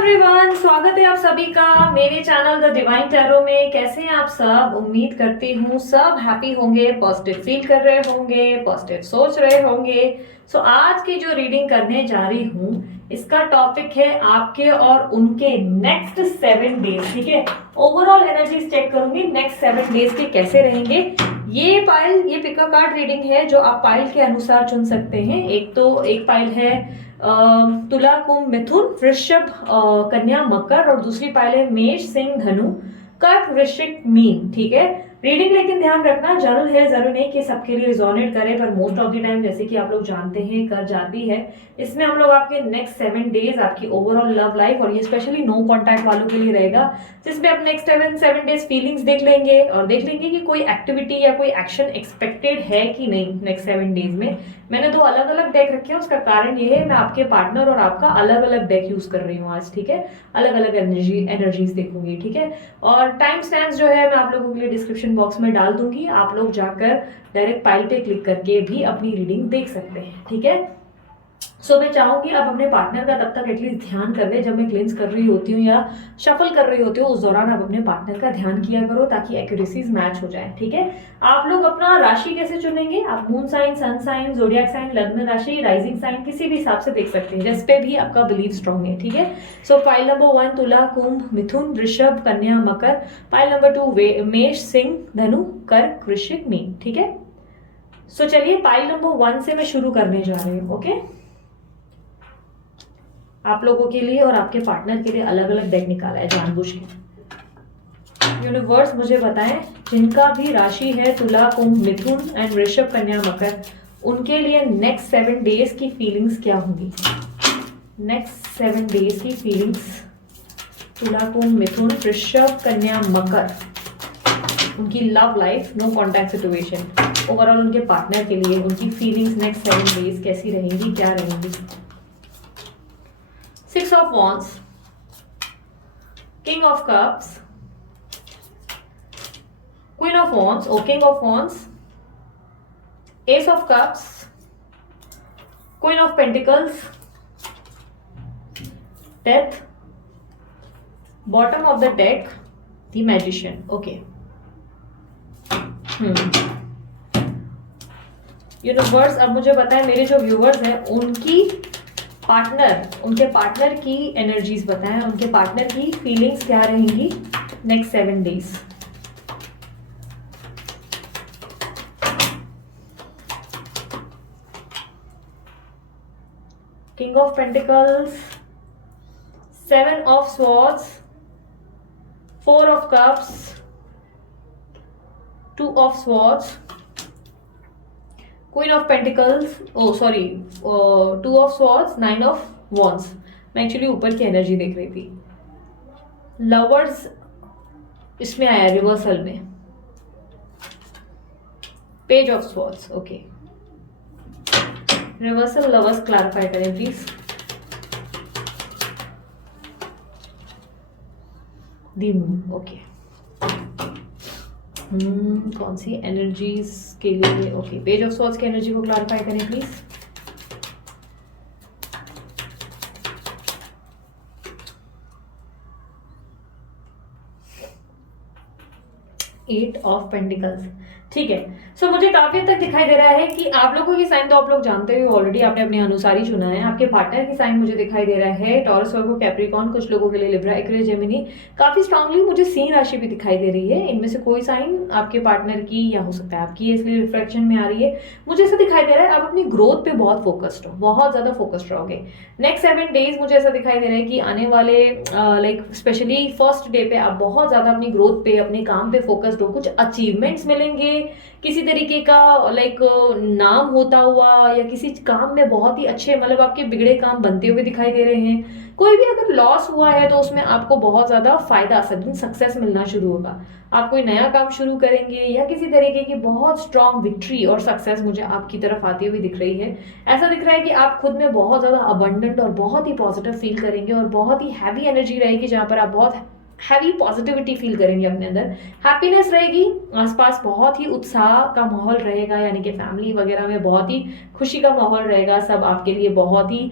Everyone, स्वागत है आप सभी का मेरे चैनल द डिवाइन टैरो में। कैसे हैं आप सब? उम्मीद करती हूँ सब हैप्पी होंगे, पॉजिटिव फील कर रहे होंगे, पॉजिटिव सोच रहे होंगे। आज की जो रीडिंग करने जा रही हूँ इसका टॉपिक है आपके और उनके नेक्स्ट 7 डेज। ठीक है, ओवरऑल एनर्जी चेक करूंगी नेक्स्ट 7 डेज के कैसे रहेंगे। ये पिका कार्ड रीडिंग है जो आप पाइल के अनुसार चुन सकते हैं। एक पाइल है तुला कुंभ मिथुन वृषभ कन्या मकर, और दूसरी पाइल है मेष सिंह धनु कर्क वृश्चिक मीन। ठीक है, रीडिंग लेकिन ध्यान रखना जनरल है, जरूरी नहीं कि सबके लिए रिजोनेट करे, पर मोस्ट ऑफ द टाइम जैसे कि आप लोग जानते हैं कर जाती है। इसमें हम लोग आपके नेक्स्ट 7 डेज आपकी ओवरऑल लव लाइफ, और ये स्पेशली नो कॉन्टैक्ट वालों के लिए रहेगा, जिसमें आप नेक्स्ट 7 डेज फीलिंग्स देख लेंगे और देख लेंगे कि कोई एक्टिविटी या कोई एक्शन एक्सपेक्टेड है कि नहीं नेक्स्ट 7 डेज में। मैंने 2 अलग अलग डेक रखे हैं, उसका कारण ये है मैं आपके पार्टनर और आपका अलग अलग डेक यूज कर रही हूँ आज। ठीक है, अलग अलग एनर्जीज देखूंगी। ठीक है, और टाइम स्टैम्प्स जो है मैं आप लोगों के लिए डिस्क्रिप्शन बॉक्स में डाल दूंगी, आप लोग जाकर डायरेक्ट पाइल पे क्लिक करके भी अपनी रीडिंग देख सकते हैं। ठीक है, मैं चाहूंगी आप अपने पार्टनर का तब तक एटलीस्ट ध्यान कर ले, जब मैं क्लेंस कर रही होती हूँ या शफल कर रही होती हूँ उस दौरान आप अपने पार्टनर का ध्यान किया करो ताकि एक्यूरेसीज मैच हो जाए। ठीक है, आप लोग अपना राशि कैसे चुनेंगे? आप moon sign, sun sign, zodiac sign, लग्न राशि, राइजिंग साइन किसी भी हिसाब से देख सकते हैं जिस पे भी आपका बिलीव स्ट्रॉन्ग है। ठीक है, पाइल नंबर 1 तुला कुंभ मिथुन वृषभ कन्या मकर, पाइल नंबर 2 मेष सिंह धनु कर्क वृश्चिक मीन। ठीक है, चलिए पाइल नंबर 1 से मैं शुरू करने जा रही हूँ। ओके, आप लोगों के लिए और आपके पार्टनर के लिए अलग अलग डेक निकाला है जानबूझ के। यूनिवर्स मुझे बताएं जिनका भी राशि है तुला कुंभ मिथुन एंड वृषभ कन्या मकर, उनके लिए नेक्स्ट 7 डेज की फीलिंग्स क्या होंगी? नेक्स्ट 7 डेज की फीलिंग्स तुला कुंभ मिथुन वृषभ कन्या मकर, उनकी love life, no contact situation, overall उनके पार्टनर के लिए उनकी फीलिंग्स नेक्स्ट 7 डेज कैसी रहेंगी, क्या रहेंगी? 6 of Wands, King of Cups, Queen of Wands or King of Wands, Ace of Cups, Queen of Pentacles, Death, bottom of the deck, the Magician. Okay. Universe अब मुझे बताएं मेरे जो व्यूअर्स हैं उनके पार्टनर की एनर्जीज बताएं, उनके पार्टनर की फीलिंग्स क्या रहेंगी next 7 days. King of pentacles, 7 of swords, 4 of cups, 2 of swords, queen of pentacles, 2 of swords, 9 of wands. मैं एक्चुअली ऊपर की एनर्जी देख रही थी। लवर्स इसमें आया रिवर्सल में, page of swords. Okay, reversal lovers clarify करें प्लीज। The moon. ओके, कौन सी एनर्जीज के लिए? ओके, पेज ऑफ स्वॉर्ड्स की एनर्जी को क्लैरिफाई करें प्लीज। Eight of pentacles. ठीक है, मुझे काफी हद तक दिखाई दे रहा है कि आप लोगों की साइन तो आप लोग जानते हो ऑलरेडी, आपने अपने अनुसार ही चुना है। आपके पार्टनर की साइन मुझे दिखाई दे रहा है टॉरस, वर्गो, कैप्रिकॉर्न, कुछ लोगों के लिए लिब्रा, एक्वेरियस, जेमिनी। काफी स्ट्रांगली मुझे सिंह राशि भी दिखाई दे रही है। इनमें से कोई साइन आपके पार्टनर की या हो सकता है आपकी, इसलिए रिफ्लेक्शन में आ रही है। मुझे ऐसा दिखाई दे रहा है आप अपनी ग्रोथ पे बहुत फोकस्ड हो, बहुत ज्यादा फोकस्ड रहोगे नेक्स्ट 7 डेज। मुझे ऐसा दिखाई दे रहा है कि आने वाले लाइक स्पेशली फर्स्ट डे पे आप बहुत ज्यादा अपनी ग्रोथ पे, अपने काम पे फोकस्ड हो। कुछ अचीवमेंट्स मिलेंगे, किसी तरीके का लाइक नाम होता हुआ, या किसी काम में बहुत ही अच्छे, मतलब आपके बिगड़े काम बनते हुए दिखाई दे रहे हैं। कोई भी अगर लॉस हुआ है तो उसमें आपको बहुत ज्यादा फायदा, सडन सक्सेस मिलना शुरू होगा। आप कोई नया काम शुरू करेंगे या किसी तरीके की बहुत स्ट्रांग विक्ट्री और सक्सेस मुझे आपकी तरफ आती हुई दिख रही है। ऐसा दिख रहा है कि आप खुद में बहुत ज्यादा अबंडेंट और बहुत ही पॉजिटिव फील करेंगे, और बहुत ही हैवी एनर्जी रहेगी जहां पर आप बहुत हैवी पॉजिटिविटी फील करेंगे अपने अंदर, हैप्पीनेस रहेगी, आसपास बहुत ही उत्साह का माहौल रहेगा, यानी कि फैमिली वगैरह में बहुत ही खुशी का माहौल रहेगा। सब आपके लिए बहुत ही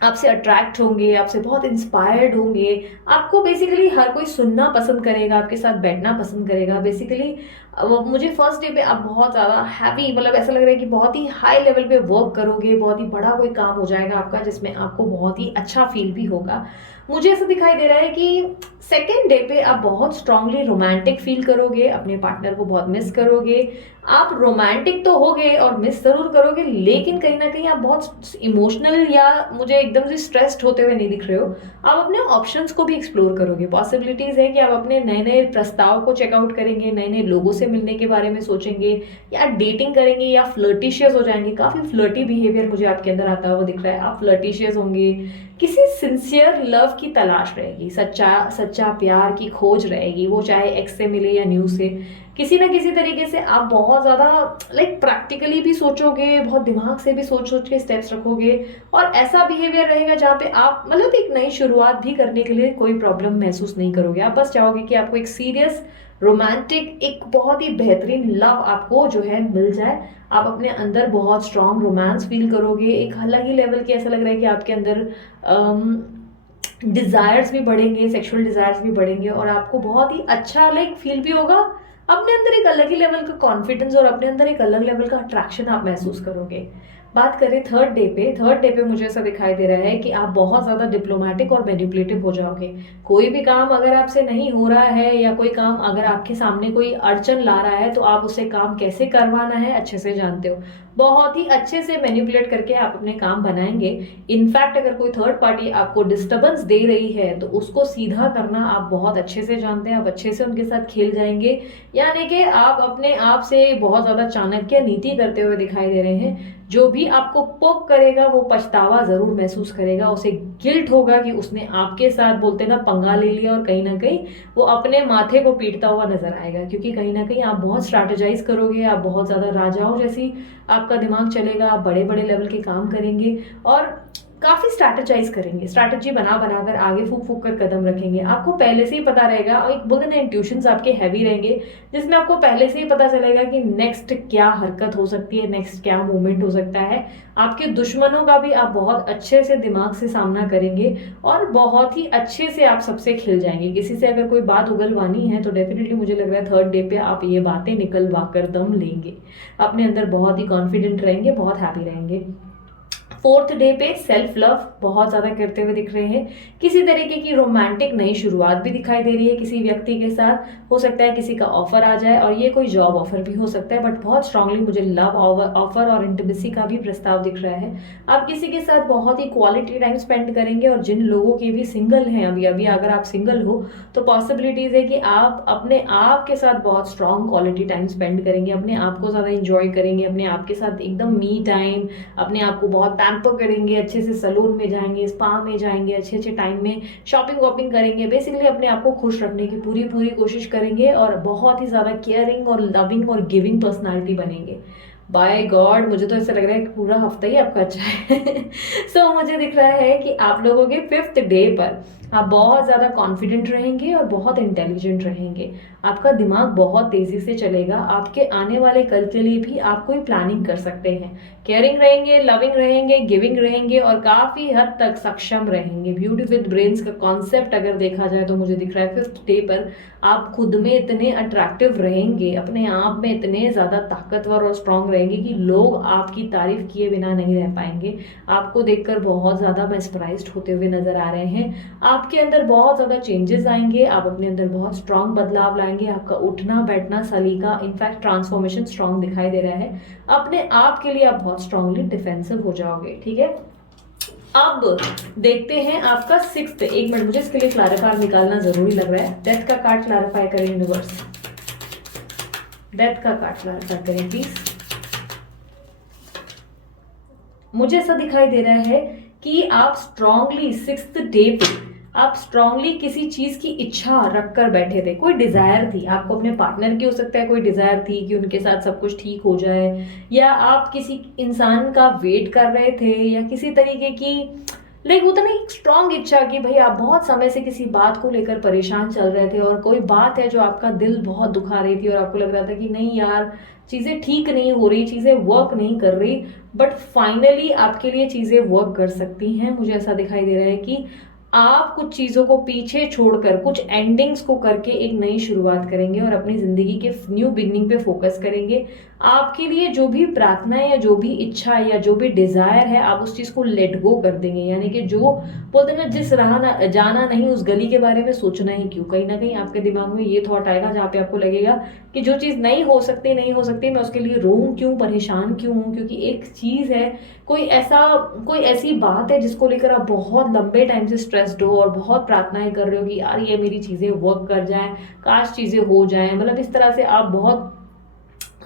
आपसे अट्रैक्ट होंगे, आपसे बहुत इंस्पायर्ड होंगे। आपको बेसिकली हर कोई सुनना पसंद करेगा, आपके साथ बैठना पसंद करेगा। बेसिकली मुझे फर्स्ट डे पे आप बहुत ज़्यादा हैवी, मतलब ऐसा लग रहा है कि बहुत ही हाई लेवल पे वर्क करोगे, बहुत ही बड़ा कोई काम हो जाएगा आपका जिसमें आपको बहुत ही अच्छा फील भी होगा। मुझे ऐसा दिखाई दे रहा है कि सेकेंड डे पे आप बहुत स्ट्रांगली रोमांटिक फील करोगे, अपने पार्टनर को बहुत मिस करोगे। आप रोमांटिक तो होगे और मिस जरूर करोगे, लेकिन कहीं ना कहीं आप बहुत इमोशनल या मुझे एकदम से स्ट्रेस्ड होते हुए नहीं दिख रहे हो। आप अपने ऑप्शंस को भी एक्सप्लोर करोगे। पॉसिबिलिटीज है कि आप अपने नए नए प्रस्ताव को चेकआउट करेंगे, नए नए लोगों से मिलने के बारे में सोचेंगे, या डेटिंग करेंगे, या फ्लर्टिशियस हो जाएंगे। काफी फ्लर्टी बिहेवियर मुझे आपके अंदर आता हुआ दिख रहा है। आप फ्लर्टिशियस होंगे, किसी सिंसियर लव की तलाश रहेगी, सच्चा सच्चा प्यार की खोज रहेगी, वो चाहे एक्स से मिले या न्यू से। किसी ना किसी तरीके से आप बहुत ज़्यादा लाइक प्रैक्टिकली भी सोचोगे, बहुत दिमाग से भी सोच सोच के स्टेप्स रखोगे, और ऐसा बिहेवियर रहेगा जहाँ पे आप मतलब एक नई शुरुआत भी करने के लिए कोई प्रॉब्लम महसूस नहीं करोगे। आप बस चाहोगे कि आपको एक सीरियस रोमांटिक, एक बहुत ही बेहतरीन लव आपको जो है मिल जाए। आप अपने अंदर बहुत स्ट्रांग रोमांस फील करोगे, एक अलग ही लेवल की, ऐसा लग रहा है कि आपके अंदर डिजायर्स भी बढ़ेंगे, सेक्सुअल डिजायर्स भी बढ़ेंगे, और आपको बहुत ही अच्छा लाइक फील भी होगा। अपने अंदर एक अलग ही लेवल का कॉन्फिडेंस और अपने अंदर एक अलग लेवल का अट्रैक्शन आप महसूस करोगे। बात करें थर्ड डे पे मुझे ऐसा दिखाई दे रहा है कि आप बहुत ज़्यादा डिप्लोमेटिक और मैनिपुलेटिव हो जाओगे। कोई भी काम अगर आपसे नहीं हो रहा है, या कोई काम अगर आपके सामने कोई अड़चन ला रहा है, तो आप उससे काम कैसे करवाना है अच्छे से जानते हो। बहुत ही अच्छे से मैनिपुलेट करके आप अपने काम बनाएंगे। इनफैक्ट अगर कोई थर्ड पार्टी आपको डिस्टर्बेंस दे रही है, तो उसको सीधा करना आप बहुत अच्छे से जानते हैं। आप अच्छे से उनके साथ खेल जाएंगे, यानी कि आप अपने आप से बहुत ज़्यादा चाणक्य नीति करते हुए दिखाई दे रहे हैं। जो भी आपको पोक करेगा वो पछतावा जरूर महसूस करेगा, उसे गिल्ट होगा कि उसने आपके साथ बोलते ना पंगा ले लिया, और कहीं ना कहीं वो अपने माथे को पीटता हुआ नजर आएगा। क्योंकि कहीं ना कहीं आप बहुत स्ट्रैटेजाइज करोगे, आप बहुत ज्यादा राजाओं जैसी आपका दिमाग चलेगा, आप बड़े बड़े लेवल के काम करेंगे, और काफी स्ट्रैटेजाइज करेंगे, स्ट्रैटेजी बना बनाकर आगे फूक फूक कर कदम रखेंगे। आपको पहले से ही पता रहेगा, और एक बोलते ना इंट्यूशंस आपके हैवी रहेंगे, जिसमें आपको पहले से ही पता चलेगा कि नेक्स्ट क्या हरकत हो सकती है, नेक्स्ट क्या मूवमेंट हो सकता है। आपके दुश्मनों का भी आप बहुत अच्छे से दिमाग से सामना करेंगे, और बहुत ही अच्छे से आप सबसे खिल जाएंगे। किसी से अगर कोई बात उगलवानी है, तो डेफिनेटली मुझे लग रहा है थर्ड डे पे आप ये बातें निकलवा कर दम लेंगे, अपने अंदर बहुत ही कॉन्फिडेंट रहेंगे, बहुत हैप्पी रहेंगे। फोर्थ डे पे सेल्फ लव बहुत ज्यादा करते हुए दिख रहे हैं। किसी तरीके की रोमांटिक नई शुरुआत भी दिखाई दे रही है किसी व्यक्ति के साथ। हो सकता है किसी का ऑफर आ जाए, और ये कोई जॉब ऑफर भी हो सकता है, बट बहुत स्ट्रांगली मुझे लव ऑफर और इंटीमेसी का भी प्रस्ताव दिख रहा है। आप किसी के साथ बहुत ही क्वालिटी टाइम स्पेंड करेंगे, और जिन लोगों के भी सिंगल हैं अभी अभी, अगर आप सिंगल हो तो पॉसिबिलिटीज है कि आप अपने आप के साथ बहुत स्ट्रांग क्वालिटी टाइम स्पेंड करेंगे, अपने आप को ज्यादा इंजॉय करेंगे, अपने आप के साथ एकदम मी टाइम, अपने आप को बहुत पैम्पर करेंगे, अच्छे से सैलून में जाएंगे, स्पा में जाएंगे, अच्छे अच्छे टाइम में शॉपिंग वॉपिंग करेंगे। बेसिकली अपने आप को खुश रखने की पूरी पूरी कोशिश करेंगे, और बहुत ही ज्यादा केयरिंग और लविंग और गिविंग पर्सनालिटी बनेंगे। बाय गॉड, मुझे तो ऐसा लग रहा है कि पूरा हफ्ता ही आपका अच्छा है। सो मुझे दिख रहा है कि आप लोगों के फिफ्थ डे पर आप बहुत ज्यादा कॉन्फिडेंट रहेंगे और बहुत इंटेलिजेंट रहेंगे। आपका दिमाग बहुत तेजी से चलेगा। आपके आने वाले कल के लिए भी आप कोई प्लानिंग कर सकते हैं। केयरिंग रहेंगे, लविंग रहेंगे, गिविंग रहेंगे, और काफी हद तक सक्षम रहेंगे। ब्यूटी विद ब्रेन्स का कॉन्सेप्ट अगर देखा जाए तो मुझे दिख रहा है फिफ्थ डे पर आप खुद में इतने अट्रैक्टिव रहेंगे, अपने आप में इतने ज्यादा ताकतवर और स्ट्रांग रहेंगे कि लोग आपकी तारीफ किए बिना नहीं रह पाएंगे। आपको देखकर बहुत ज्यादा मेस्मराइज्ड होते हुए नजर आ रहे हैं। आपके अंदर बहुत ज्यादा चेंजेस आएंगे, आप अपने अंदर बहुत स्ट्रांग बदलाव लाएंगे। आपका उठना बैठना सलीका, इनफैक्ट ट्रांसफॉर्मेशन स्ट्रांग दिखाई दे रहा है। अपने आप के लिए आप बहुत स्ट्रांगली डिफेंसिव हो जाओगे। ठीक है, अब देखते हैं आपका सिक्स्थ। एक मिनट, मुझे इसके लिए क्लैरिफायर निकालना जरूरी लग रहा है। डेथ का कार्ड क्लैरिफाई करें यूनिवर्स, डेथ का कार्ड क्लैरिफाई करें प्लीज। मुझे ऐसा दिखाई दे रहा है कि आप स्ट्रांगली सिक्स्थ डे पे आप स्ट्रांगली किसी चीज की इच्छा रखकर बैठे थे। कोई डिजायर थी आपको अपने पार्टनर की, हो सकता है कोई डिजायर थी कि उनके साथ सब कुछ ठीक हो जाए, या आप किसी इंसान का वेट कर रहे थे, या किसी तरीके की लाइक होता ना एक स्ट्रांग इच्छा कि भाई आप बहुत समय से किसी बात को लेकर परेशान चल रहे थे और कोई बात है जो आपका दिल बहुत दुखा रही थी और आपको लग रहा था कि नहीं यार चीज़ें ठीक नहीं हो रही, चीज़ें वर्क नहीं कर रही, बट फाइनली आपके लिए चीज़ें वर्क कर सकती हैं। मुझे ऐसा दिखाई दे रहा है कि आप कुछ चीज़ों को पीछे छोड़कर कुछ एंडिंग्स को करके एक नई शुरुआत करेंगे और अपनी ज़िंदगी के न्यू बिगनिंग पे फोकस करेंगे। आपके लिए जो भी प्रार्थना है या जो भी इच्छा है या जो भी डिज़ायर है आप उस चीज़ को लेट गो कर देंगे। यानी कि जो बोलते हैं ना, जिस राह ना जाना नहीं उस गली के बारे में सोचना ही क्यों। कहीं ना कहीं आपके दिमाग में ये थॉट आएगा जहाँ पे आपको लगेगा कि जो चीज़ नहीं हो सकती नहीं हो सकती, मैं उसके लिए रोऊं क्यों, परेशान क्यों हूँ। क्योंकि एक चीज़ है, कोई ऐसी बात है जिसको लेकर आप बहुत लंबे टाइम से स्ट्रेस्ड हो और बहुत प्रार्थनाएं कर रहे हो कि यार ये मेरी चीज़ें वर्क कर जाएं, काश चीज़ें हो जाएं, मतलब इस तरह से आप बहुत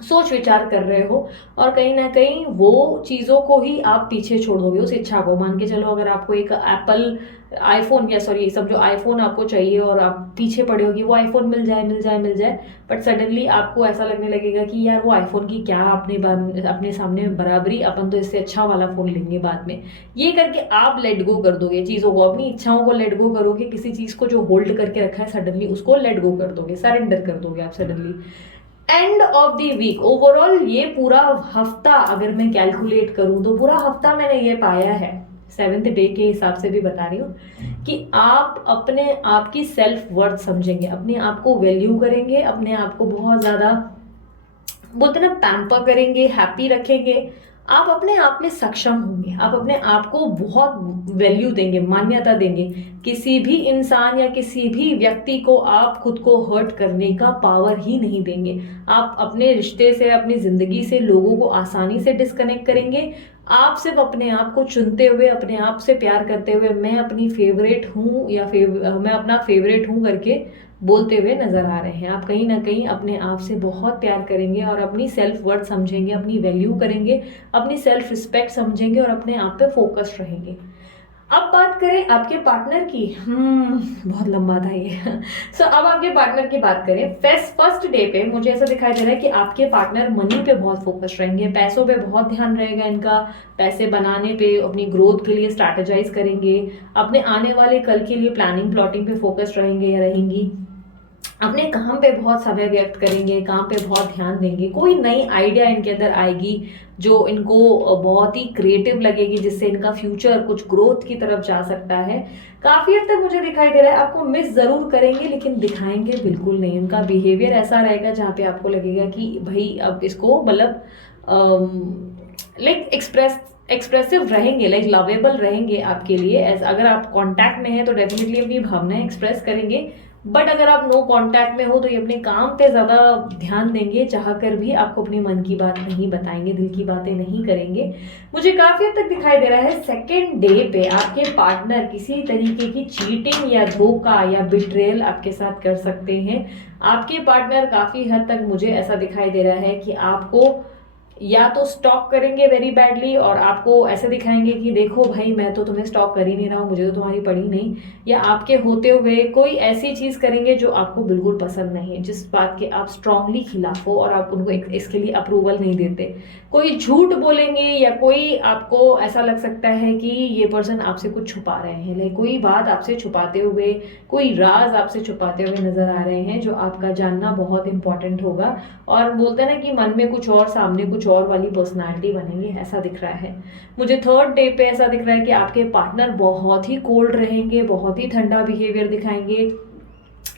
सोच विचार कर रहे हो और कहीं ना कहीं वो चीज़ों को ही आप पीछे छोड़ोगे, उस इच्छा को। मान के चलो अगर आपको एक एप्पल आईफोन या सॉरी समझो आईफोन आपको चाहिए और आप पीछे पड़े हो कि वो आईफोन मिल जाए मिल जाए मिल जाए, बट सडनली आपको ऐसा लगने लगेगा कि यार वो आईफोन की क्या अपने सामने बराबरी, अपन तो इससे अच्छा वाला फ़ोन लेंगे बाद में। ये करके आप लेट गो कर दोगे चीज़ों को, अपनी इच्छाओं को लेट गो करोगे, किसी चीज़ को जो होल्ड करके रखा है सडनली उसको लेट गो कर दोगे, सरेंडर कर दोगे आप suddenly. And of the week overall ये पूरा हफ्ता अगर मैं कैलकुलेट करूं तो पूरा हफ्ता मैंने ये पाया है, 7th डे के हिसाब से भी बता रही हूँ कि आप अपने आप की सेल्फ वर्थ समझेंगे, अपने आप को वैल्यू करेंगे, अपने आप को बहुत ज़्यादा बोलते ना पैम्पर करेंगे, हैप्पी रखेंगे। आप अपने आप में सक्षम होंगे, आप अपने आप को बहुत वैल्यू देंगे, मान्यता देंगे। किसी भी इंसान या किसी भी व्यक्ति को आप खुद को हर्ट करने का पावर ही नहीं देंगे। आप अपने रिश्ते से, अपनी ज़िंदगी से लोगों को आसानी से डिस्कनेक्ट करेंगे। आप सिर्फ अपने आप को चुनते हुए, अपने आप से प्यार करते हुए, मैं अपनी फेवरेट हूँ या मैं अपना फेवरेट हूँ करके बोलते हुए नजर आ रहे हैं। आप कहीं ना कहीं अपने आप से बहुत प्यार करेंगे और अपनी सेल्फ वर्थ समझेंगे, अपनी वैल्यू करेंगे, अपनी सेल्फ रिस्पेक्ट समझेंगे और अपने आप पे फोकस्ड रहेंगे। अब बात करें आपके पार्टनर की, बहुत लंबा था ये। सो अब आपके पार्टनर की बात करें। फर्स्ट डे पे मुझे ऐसा दिखाई दे रहा है कि आपके पार्टनर मनी पे बहुत फोकस रहेंगे, पैसों पे बहुत ध्यान रहेगा इनका, पैसे बनाने पे, अपनी ग्रोथ के लिए स्ट्रैटेजाइज करेंगे, अपने आने वाले कल के लिए प्लानिंग प्लॉटिंग पे फोकस रहेंगे या रहेंगी, अपने काम पे बहुत समय व्यक्त करेंगे, काम पे बहुत ध्यान देंगे। कोई नई आइडिया इनके अंदर आएगी जो इनको बहुत ही क्रिएटिव लगेगी, जिससे इनका फ्यूचर कुछ ग्रोथ की तरफ जा सकता है। काफी हद तक मुझे दिखाई दे रहा है आपको मिस जरूर करेंगे लेकिन दिखाएंगे बिल्कुल नहीं। उनका बिहेवियर ऐसा रहेगा जहाँ पे आपको लगेगा कि भाई अब इसको मतलब लाइक एक्सप्रेसिव रहेंगे, लाइक लवेबल रहेंगे आपके लिए। अगर आप कांटेक्ट में हैं तो डेफिनेटली अपनी भावनाएं एक्सप्रेस करेंगे, बट अगर आप नो कांटेक्ट में हो तो ये अपने काम पे ज़्यादा ध्यान देंगे, चाह कर भी आपको अपने मन की बात नहीं बताएंगे, दिल की बातें नहीं करेंगे। मुझे काफ़ी हद तक दिखाई दे रहा है सेकेंड डे पे आपके पार्टनर किसी तरीके की चीटिंग या धोखा या बिट्रेयल आपके साथ कर सकते हैं। आपके पार्टनर काफ़ी हद तक मुझे ऐसा दिखाई दे रहा है कि आपको या तो स्टॉक करेंगे वेरी बैडली और आपको ऐसे दिखाएंगे कि देखो भाई मैं तो तुम्हें स्टॉक कर ही नहीं रहा हूँ, मुझे तो तुम्हारी पड़ी नहीं, या आपके होते हुए कोई ऐसी चीज़ करेंगे जो आपको बिल्कुल पसंद नहीं है, जिस बात के आप स्ट्रांगली खिलाफ हो और आप उनको इसके लिए अप्रूवल नहीं देते। कोई झूठ बोलेंगे या कोई आपको ऐसा लग सकता है कि ये पर्सन आपसे कुछ छुपा रहे हैं, लाइक कोई बात आपसे छुपाते हुए, कोई राज आपसे छुपाते हुए नजर आ रहे हैं जो आपका जानना बहुत इंपॉर्टेंट होगा। और बोलते हैं ना कि मन में कुछ और सामने कुछ और वाली पर्सनालिटी बनेंगे, ऐसा दिख रहा है मुझे। थर्ड डे पे ऐसा दिख रहा है कि आपके पार्टनर बहुत ही कोल्ड रहेंगे, बहुत ही ठंडा बिहेवियर दिखाएंगे,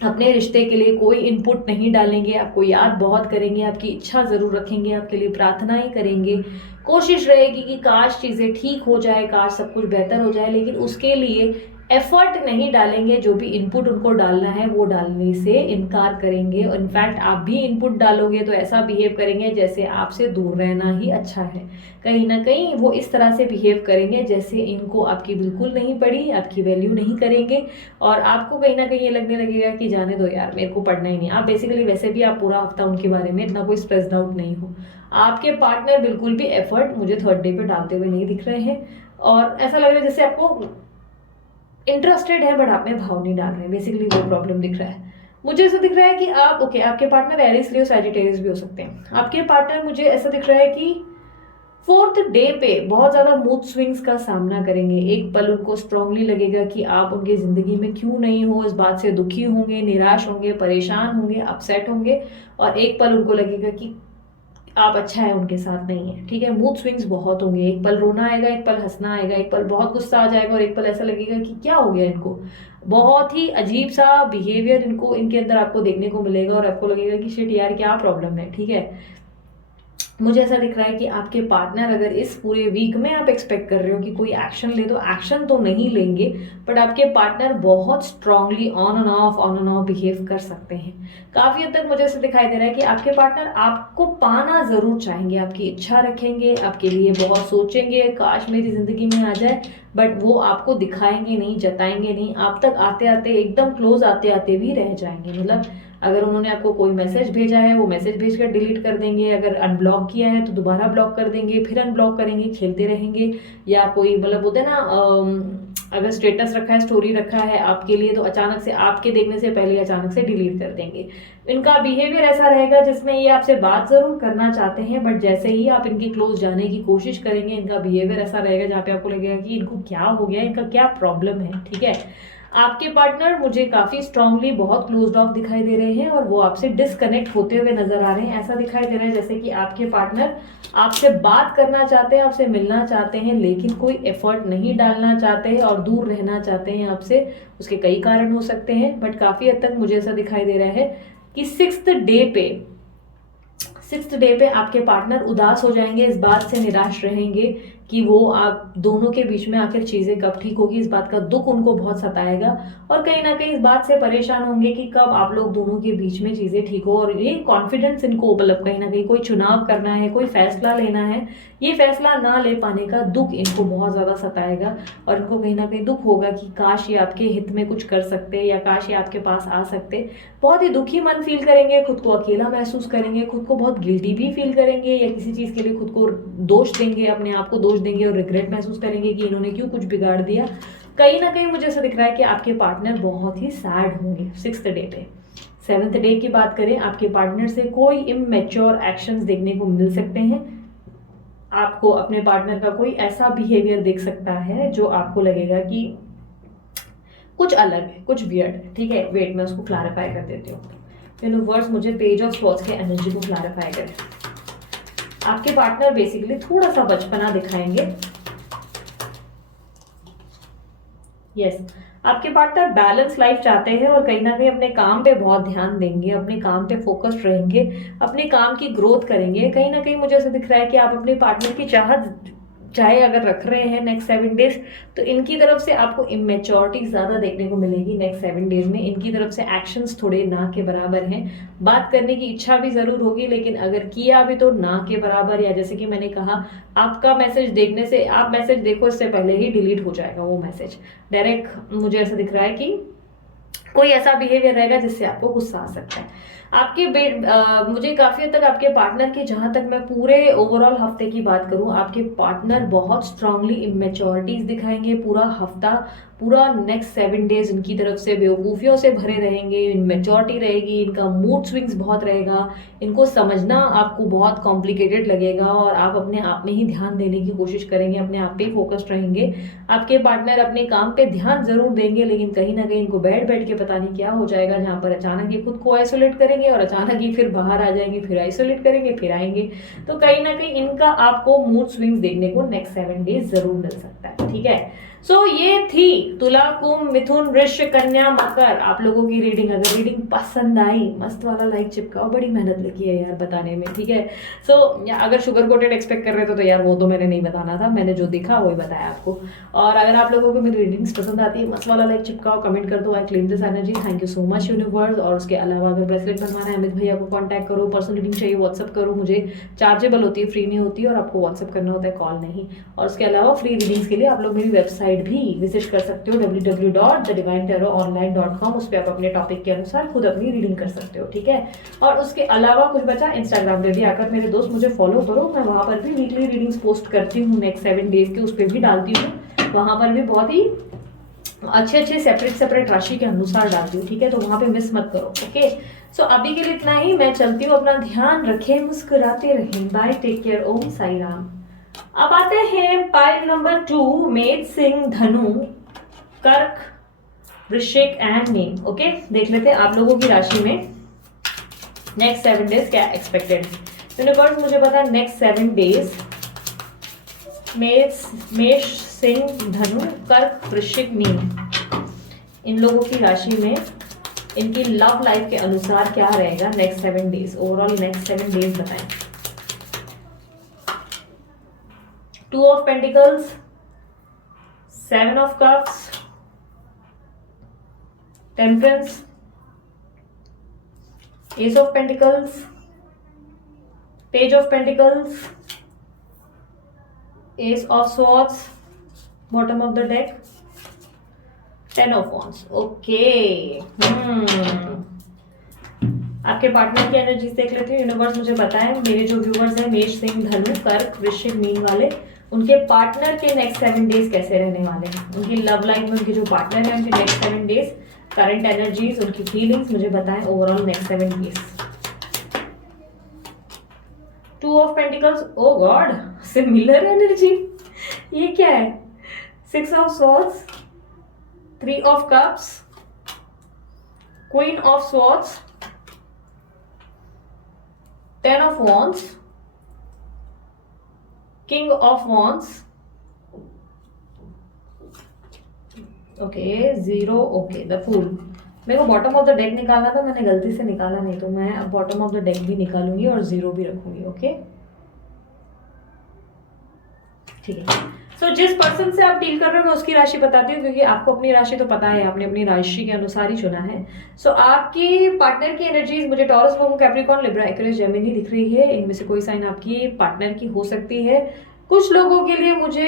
अपने रिश्ते के लिए कोई इनपुट नहीं डालेंगे, आपको याद बहुत करेंगे, आपकी इच्छा ज़रूर रखेंगे, आपके लिए प्रार्थनाएं करेंगे। कोशिश रहेगी कि काश चीज़ें ठीक हो जाए, काश सब कुछ बेहतर हो जाए, लेकिन उसके लिए एफर्ट नहीं डालेंगे। जो भी इनपुट उनको डालना है वो डालने से इनकार करेंगे। इनफैक्ट आप भी इनपुट डालोगे तो ऐसा बिहेव करेंगे जैसे आपसे दूर रहना ही अच्छा है। कहीं ना कहीं वो इस तरह से बिहेव करेंगे जैसे इनको आपकी बिल्कुल नहीं पड़ी, आपकी वैल्यू नहीं करेंगे और आपको कहीं ना कहीं ये लगने लगेगा कि जाने दो यार, मेरे को पढ़ना ही नहीं। आप बेसिकली वैसे भी आप पूरा हफ्ता उनके बारे में इतना कोई स्ट्रेस्ड आउट नहीं हो। आपके पार्टनर बिल्कुल भी एफर्ट मुझे थर्ड डे पे डालते हुए नहीं दिख रहे हैं और ऐसा लग रहा है जैसे आपको इंटरेस्टेड है बट आप में भाव नहीं डाल रहे हैं, बेसिकली वो प्रॉब्लम दिख रहा है। मुझे ऐसा दिख रहा है कि आप आपके पार्टनर एरिस लियो सैजिटेरियस भी हो सकते हैं। आपके पार्टनर मुझे ऐसा दिख रहा है कि फोर्थ डे पे बहुत ज्यादा मूड स्विंग्स का सामना करेंगे। एक पल उनको स्ट्रांगली लगेगा कि आप उनकी जिंदगी में क्यों नहीं हो, इस बात से दुखी होंगे, निराश होंगे, परेशान होंगे, अपसेट होंगे। और एक पल उनको लगेगा कि आप अच्छा है उनके साथ नहीं है। ठीक है, मूड स्विंग्स बहुत होंगे। एक पल रोना आएगा, एक पल हंसना आएगा, एक पल बहुत गुस्सा आ जाएगा और एक पल ऐसा लगेगा कि क्या हो गया इनको। बहुत ही अजीब सा बिहेवियर इनको इनके अंदर आपको देखने को मिलेगा और आपको लगेगा कि शिट यार क्या प्रॉब्लम है। ठीक है, मुझे ऐसा दिख रहा है कि आपके पार्टनर अगर इस पूरे वीक में आप एक्सपेक्ट कर रहे हो कि कोई एक्शन ले, तो एक्शन तो नहीं लेंगे, बट आपके पार्टनर बहुत strongly on end of behave कर सकते हैं। काफी हद तक मुझे ऐसा दिखाई दे रहा है कि आपके पार्टनर आपको पाना जरूर चाहेंगे, आपकी इच्छा रखेंगे, आपके लिए बहुत सोचेंगे काश मेरी जिंदगी में आ जाए, बट वो आपको दिखाएंगे नहीं, जताएंगे नहीं। आप तक आते आते एकदम क्लोज आते आते भी रह जाएंगे। मतलब अगर उन्होंने आपको कोई मैसेज भेजा है, वो मैसेज भेजकर डिलीट कर देंगे। अगर अनब्लॉक किया है तो दोबारा ब्लॉक कर देंगे, फिर अनब्लॉक करेंगे, खेलते रहेंगे। या कोई मतलब होता है ना, अगर स्टेटस रखा है, स्टोरी रखा है आपके लिए, तो अचानक से आपके देखने से पहले अचानक से डिलीट कर देंगे। इनका बिहेवियर ऐसा रहेगा जिसमें ये आपसे बात जरूर करना चाहते हैं, बट जैसे ही आप इनके क्लोज जाने की कोशिश करेंगे, इनका बिहेवियर ऐसा रहेगा जहाँ पे आपको लगेगा कि इनको क्या हो गया, इनका क्या प्रॉब्लम है। ठीक है, आपके पार्टनर मुझे काफी स्ट्रांगली बहुत क्लोज्ड ऑफ दिखाई दे रहे हैं और वो आपसे डिस्कनेक्ट होते हुए नजर आ रहे हैं। ऐसा दिखाई दे रहा है जैसे कि आपके पार्टनर आपसे बात करना चाहते हैं, आपसे मिलना चाहते हैं, लेकिन कोई एफर्ट नहीं डालना चाहते हैं और दूर रहना चाहते हैं आपसे। उसके कई कारण हो सकते हैं, बट काफी हद तक मुझे ऐसा दिखाई दे रहा है कि सिक्स्थ डे पे आपके पार्टनर उदास हो जाएंगे, इस बात से निराश रहेंगे कि वो आप दोनों के बीच में आखिर चीजें कब ठीक होगी। इस बात का दुख उनको बहुत सताएगा और कहीं ना कहीं इस बात से परेशान होंगे कि कब आप लोग दोनों के बीच में चीजें ठीक हो। और ये कॉन्फिडेंस इनको, मतलब कहीं ना कहीं कोई चुनाव करना है, कोई फैसला लेना है, ये फैसला ना ले पाने का दुख इनको बहुत ज्यादा सताएगा। और इनको कहीं ना कहीं दुख होगा कि काश ये आपके हित में कुछ कर सकते या काश ये आपके पास आ सकते। बहुत ही दुखी मन फील करेंगे, खुद को अकेला महसूस करेंगे, खुद को बहुत गिल्टी भी फील करेंगे, या किसी चीज के लिए खुद को दोष देंगे, अपने आप को दोष देंगे और रिग्रेट महसूस करेंगे कि इन्होंने क्यों कुछ बिगाड़ दिया। कहीं ना कहीं मुझे ऐसा दिख रहा है कि आपके पार्टनर बहुत ही सैड होंगे सिक्स्थ डे पे। सेवन्थ डे की बात करें, आपके पार्टनर से कोई इमेच्योर एक्शंस देखने को मिल सकते हैं। आपको अपने पार्टनर का कोई ऐसा बिहेवियर देख सकता है जो आपको लगेगा कि कुछ अलग है, कुछ वियर्ड है। ठीक है, वेट मैं उसको क्लैरिफाई कर देती हूँ। यूनिवर्स मुझे पेज ऑफ स्वॉर्ड्स के एनर्जी को क्लैरिफाई करें। आपके पार्टनर बेसिकली थोड़ा सा बचपना दिखाएंगे। यस, आपके पार्टनर बैलेंस लाइफ चाहते हैं और कहीं ना कहीं अपने काम पे बहुत ध्यान देंगे, अपने काम पे फोकस्ड रहेंगे, अपने काम की ग्रोथ करेंगे। कहीं ना कहीं मुझे ऐसा दिख रहा है कि आप अपने पार्टनर की चाहे अगर रख रहे हैं नेक्स्ट 7 डेज, तो इनकी तरफ से आपको इमेच्योरिटी ज़्यादा देखने को मिलेगी नेक्स्ट 7 डेज में। इनकी तरफ से एक्शंस थोड़े ना के बराबर हैं। बात करने की इच्छा भी ज़रूर होगी, लेकिन अगर किया भी तो ना के बराबर, या जैसे कि मैंने कहा, आपका मैसेज देखने से, आप मैसेज देखो इससे पहले ही डिलीट हो जाएगा वो मैसेज डायरेक्ट। मुझे ऐसा दिख रहा है कि कोई ऐसा बिहेवियर रहेगा जिससे आपको गुस्सा आ सकता है। मुझे काफी हद तक आपके पार्टनर की, जहां तक मैं पूरे ओवरऑल हफ्ते की बात करूं, आपके पार्टनर बहुत स्ट्रांगली इमेच्योरिटीज दिखाएंगे पूरा हफ्ता। पूरा नेक्स्ट 7 डेज इनकी तरफ से बेवकूफियों से भरे रहेंगे, इमेच्योरिटी रहेगी, इनका मूड स्विंग्स बहुत रहेगा, इनको समझना आपको बहुत कॉम्प्लिकेटेड लगेगा और आप अपने आप में ही ध्यान देने की कोशिश करेंगे, अपने आप पे फोकस्ड रहेंगे। आपके पार्टनर अपने काम पे ध्यान जरूर देंगे, लेकिन कहीं ना कहीं इनको बैठ बैठ के पता नहीं क्या हो जाएगा, जहाँ पर अचानक ये खुद को आइसोलेट करेंगे और अचानक ही फिर बाहर आ जाएंगे, फिर आइसोलेट करेंगे, फिर आएंगे। तो कहीं ना कहीं इनका आपको मूड स्विंग्स देखने को नेक्स्ट 7 डेज जरूर मिल सकता है। ठीक है, सो ये थी तुला, कुंभ, मिथुन, वृश्चिक, कन्या, मकर आप लोगों की रीडिंग। अगर रीडिंग पसंद आई, मस्त वाला लाइक चिपकाओ, बड़ी मेहनत लगी है यार बताने में। ठीक है, सो अगर शुगर कोटेड एक्सपेक्ट कर रहे थे तो यार वो तो मैंने नहीं बताना था, मैंने जो देखा वही बताया आपको। और अगर आप लोगों को मेरी रीडिंग्स पसंद आती है, मस्त वाला लाइक चिपकाओ, कमेंट कर दो, I claim this energy. Thank you so much universe. और उसके अलावा अगर ब्रेसलेट बनवाना है, अमित भैया को कॉन्टैक्ट करो, पर्सनल रीडिंग चाहिए व्हाट्सअप करो, मुझे चार्जेबल होती है, फ्री में होती है, और आपको व्हाट्सअप करना होता है, कॉल नहीं। और उसके अलावा फ्री रीडिंग्स के लिए आप लोग मेरी वेबसाइट भी विजिट कर सकते हो, www.thedivinetarot.online.com। उस पर आप अपने टॉपिक के अनुसार खुद अपनी रीडिंग कर सकते हो। ठीक है, और उसके अलावा कुछ बचा, इंस्टाग्राम पे भी आकर मेरे दोस्त मुझे फॉलो करो, मैं वहां पर भी वीकली रीडिंग्स पोस्ट करती हूँ नेक्स्ट 7 डेज के, उस पर भी डालती हूँ। वहां पर भी बहुत ही अच्छे सेपरेट राशि के अनुसार डालती हूँ। ठीक है, तो वहां पे मिस मत करो। ओके, सो अभी के लिए इतना ही, मैं चलती हूँ, अपना ध्यान रखें, मुस्कुराते रहें, बाय, टेक केयर, ओम साई राम। अब आते हैं पाइल नंबर 2, मेष, सिंह, धनु, कर्क, वृश्चिक एंड मीन। ओके, देख लेते हैं आप लोगों की राशि में नेक्स्ट 7 डेज क्या एक्सपेक्टेड है। यूनिवर्स मुझे बता नेक्स्ट 7 डेज मेष, सिंह, धनु, कर्क, वृश्चिक, मीन, इन लोगों की राशि में इनकी लव लाइफ के अनुसार क्या रहेगा next 7 days. Overall next 7 days बताएं। 2 of pentacles, 7 of cups, temperance, S of pentacles, page of pentacles, S of swords, bottom of the deck, 10 of wands. Okay, आपके पार्टनर की एनर्जीज देख लेते हैं। यूनिवर्स मुझे बताएं मेरे जो व्यूवर्स हैं मेष, सिंह, धनु, कर्क, वृश्चिक, मीन वाले, उनके पार्टनर के नेक्स्ट 7 डेज कैसे रहने वाले हैं। उनकी लव लाइफ में उनके जो पार्टनर है उनके नेक्स्ट 7 डेज करंट एनर्जीज, उनकी फीलिंग्स मुझे बताएं overall next 7 days. 2 of pentacles, oh god, similar energy, ये क्या है। 6 of swords, 3 of cups, queen of swords, 10 of wands, king of wands, okay 0, okay the fool. मेरे को बॉटम ऑफ द डेक निकालना था, मैंने गलती से निकाला नहीं, तो मैं अब बॉटम ऑफ द डेक भी निकालूंगी और 0 भी रखूंगी। ओके, ठीक है। सो जिस पर्सन से आप डील कर रहे हो मैं उसकी राशि बताती हूँ, क्योंकि आपको अपनी राशि तो पता है, आपने अपनी राशि के अनुसार ही चुना है। सो आपकी पार्टनर की एनर्जीज मुझे टॉरस, वर्गो, कैप्रिकॉर्न, लिब्रा, एक्वेरियस, जेमिनी दिख रही है। इनमें से कोई साइन आपकी पार्टनर की हो सकती है। कुछ लोगों के लिए मुझे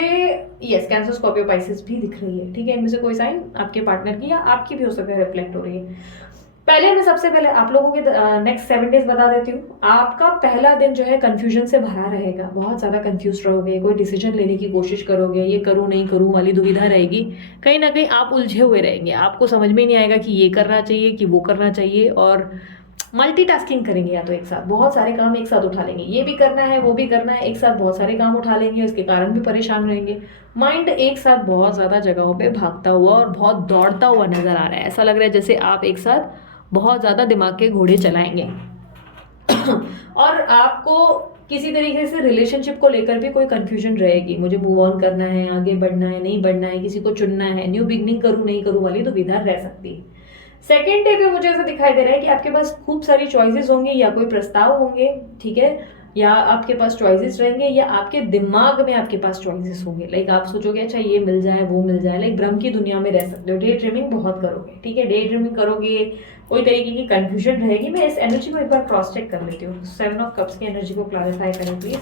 यस कैंसर, स्कॉर्पियो, पाइसेस भी दिख रही है। ठीक है, इनमें से कोई साइन आपके पार्टनर की या आपकी भी हो सकता है, रिफ्लेक्ट हो रही है। पहले मैं सबसे पहले आप लोगों के नेक्स्ट 7 डेज बता देती हूँ। आपका पहला दिन जो है कंफ्यूजन से भरा रहेगा, बहुत ज़्यादा कंफ्यूज रहोगे, कोई डिसीजन लेने की कोशिश करोगे, ये करूँ नहीं करूँ वाली दुविधा रहेगी। कहीं ना कहीं आप उलझे हुए रहेंगे, आपको समझ में नहीं आएगा कि ये करना चाहिए कि वो करना चाहिए, और मल्टीटास्किंग करेंगे, या तो एक साथ बहुत सारे काम एक साथ उठा लेंगे, ये भी करना है वो भी करना है, एक साथ बहुत सारे काम उठा लेंगे, उसके कारण भी परेशान रहेंगे। माइंड एक साथ बहुत ज़्यादा जगहों पे भागता हुआ और बहुत दौड़ता हुआ नजर आ रहा है। ऐसा लग रहा है जैसे आप एक साथ बहुत ज़्यादा दिमाग के घोड़े चलाएंगे और आपको किसी तरीके से रिलेशनशिप को लेकर भी कोई कंफ्यूजन रहेगी, मुझे मूव ऑन करना है, आगे बढ़ना है नहीं बढ़ना है, किसी को चुनना है, न्यू बिगनिंग करूँ नहीं करूँ वाली दुविधा रह सकती है। सेकेंड डे पे मुझे ऐसा दिखाई दे रहा है कि आपके पास खूब सारी चॉइसेस होंगी, या कोई प्रस्ताव होंगे, ठीक है, या आपके पास चॉइसेस रहेंगे, या आपके दिमाग में आपके पास चॉइसेस होंगे। लाइक आप सोचोगे अच्छा ये मिल जाए वो मिल जाए, लाइक भ्रम की दुनिया में रह सकते हो, डे ड्रीमिंग बहुत करोगे। ठीक है, डे ड्रीमिंग करोगे, कोई तरीके की कंफ्यूजन रहेगी। मैं इस एनर्जी को एक बार क्रॉस चेक कर लेती हूँ। 7 ऑफ कप्स की एनर्जी को क्लैरिफाई करें प्लीज।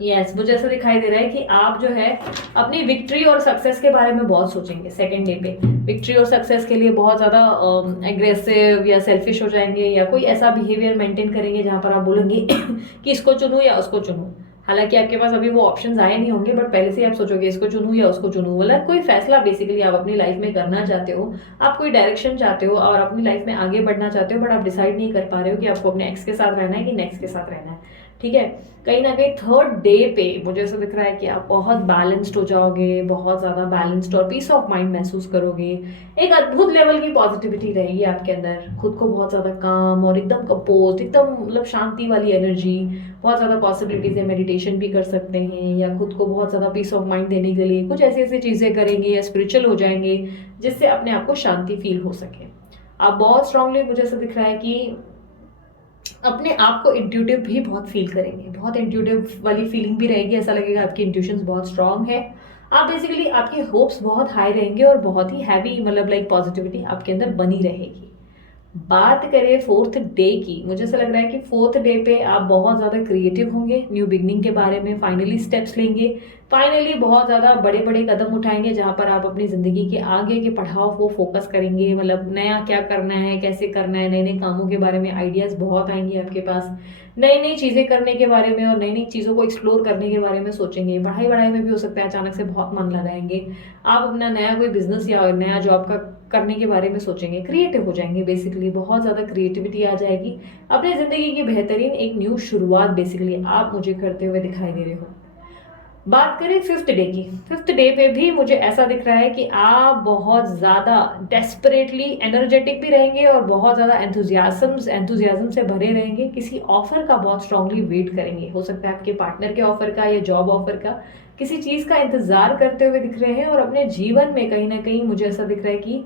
यस, मुझे ऐसा दिखाई दे रहा है कि आप जो है अपनी विक्ट्री और सक्सेस के बारे में बहुत सोचेंगे सेकेंड डे पे। विक्ट्री और सक्सेस के लिए बहुत ज़्यादा एग्रेसिव या सेल्फिश हो जाएंगे, या कोई ऐसा बिहेवियर मेंटेन करेंगे जहां पर आप बोलेंगे कि इसको चुनूं या उसको चुनूं। हालांकि आपके पास अभी वो ऑप्शंस आए नहीं होंगे, बट पहले से आप सोचोगे इसको चुनूं या उसको चुनूं, मतलब कोई फैसला बेसिकली आप अपनी लाइफ में करना चाहते हो, आप कोई डायरेक्शन चाहते हो और अपनी लाइफ में आगे बढ़ना चाहते हो, बट आप डिसाइड नहीं कर पा रहे हो कि आपको अपने एक्स के साथ रहना है कि नेक्स्ट के साथ रहना है। ठीक है, कहीं ना कहीं थर्ड डे पे मुझे ऐसा दिख रहा है कि आप बहुत बैलेंस्ड हो जाओगे, बहुत ज़्यादा बैलेंस्ड और पीस ऑफ माइंड महसूस करोगे। एक अद्भुत लेवल की पॉजिटिविटी रहेगी आपके अंदर, खुद को बहुत ज़्यादा काम और एकदम कंपोज, एकदम मतलब शांति वाली एनर्जी, बहुत ज़्यादा पॉसिबिलिटीज है। मेडिटेशन भी कर सकते हैं, या खुद को बहुत ज़्यादा पीस ऑफ माइंड देने के लिए कुछ ऐसी ऐसी चीज़ें करेंगे, या स्पिरिचुअल हो जाएंगे जिससे अपने आप को शांति फील हो सके। आप बहुत स्ट्रांगली, मुझे ऐसा दिख रहा है कि अपने आप को इंट्यूटिव भी बहुत फील करेंगे, बहुत इंट्यूटिव वाली फीलिंग भी रहेगी। ऐसा लगेगा आपकी इंट्यूशंस बहुत स्ट्रांग है। आप बेसिकली आपके होप्स बहुत हाई रहेंगे और बहुत ही हैवी, मतलब लाइक पॉजिटिविटी आपके अंदर बनी रहेगी। बात करें फोर्थ डे की, मुझे ऐसा लग रहा है कि फोर्थ डे पे आप बहुत ज़्यादा क्रिएटिव होंगे, न्यू बिगनिंग के बारे में फाइनली स्टेप्स लेंगे, फाइनली बहुत ज़्यादा बड़े बड़े कदम उठाएंगे जहाँ पर आप अपनी ज़िंदगी के आगे के पड़ाव को फोकस करेंगे। मतलब नया क्या करना है, कैसे करना है, नए नए कामों के बारे में आइडियाज़ बहुत आएंगे आपके पास, नई नई चीज़ें करने के बारे में और नई नई चीज़ों को एक्सप्लोर करने के बारे में सोचेंगे। पढ़ाई वढ़ाई में भी हो सकता है अचानक से बहुत मन लगाएंगे, आप अपना नया कोई बिजनेस या नया जॉब का करने के बारे में सोचेंगे, क्रिएटिव हो जाएंगे, बेसिकली बहुत ज़्यादा क्रिएटिविटी आ जाएगी। अपनी ज़िंदगी की बेहतरीन एक न्यू शुरुआत बेसिकली आप मुझे करते हुए दिखाई दे रहे हो। बात करें फिफ्थ डे की, फिफ्थ डे पे भी मुझे ऐसा दिख रहा है कि आप बहुत ज़्यादा डेस्परेटली एनर्जेटिक भी रहेंगे और बहुत ज़्यादा एंथुजियाज्म से भरे रहेंगे। किसी ऑफर का बहुत स्ट्रांगली वेट करेंगे, हो सकता है आपके पार्टनर के ऑफर का या जॉब ऑफर का, किसी चीज़ का इंतजार करते हुए दिख रहे हैं। और अपने जीवन में कहीं ना कहीं मुझे ऐसा दिख रहा है कि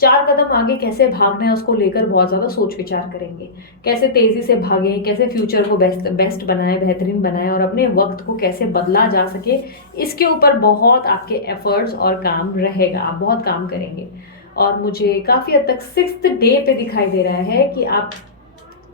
4 कदम आगे कैसे भागना है उसको लेकर बहुत ज़्यादा सोच विचार करेंगे। कैसे तेज़ी से भागें, कैसे फ्यूचर को बेस्ट बनाएं, बेहतरीन बनाएं और अपने वक्त को कैसे बदला जा सके, इसके ऊपर बहुत आपके एफर्ट्स और काम रहेगा। आप बहुत काम करेंगे। और मुझे काफ़ी हद तक सिक्स्थ डे पे दिखाई दे रहा है कि आप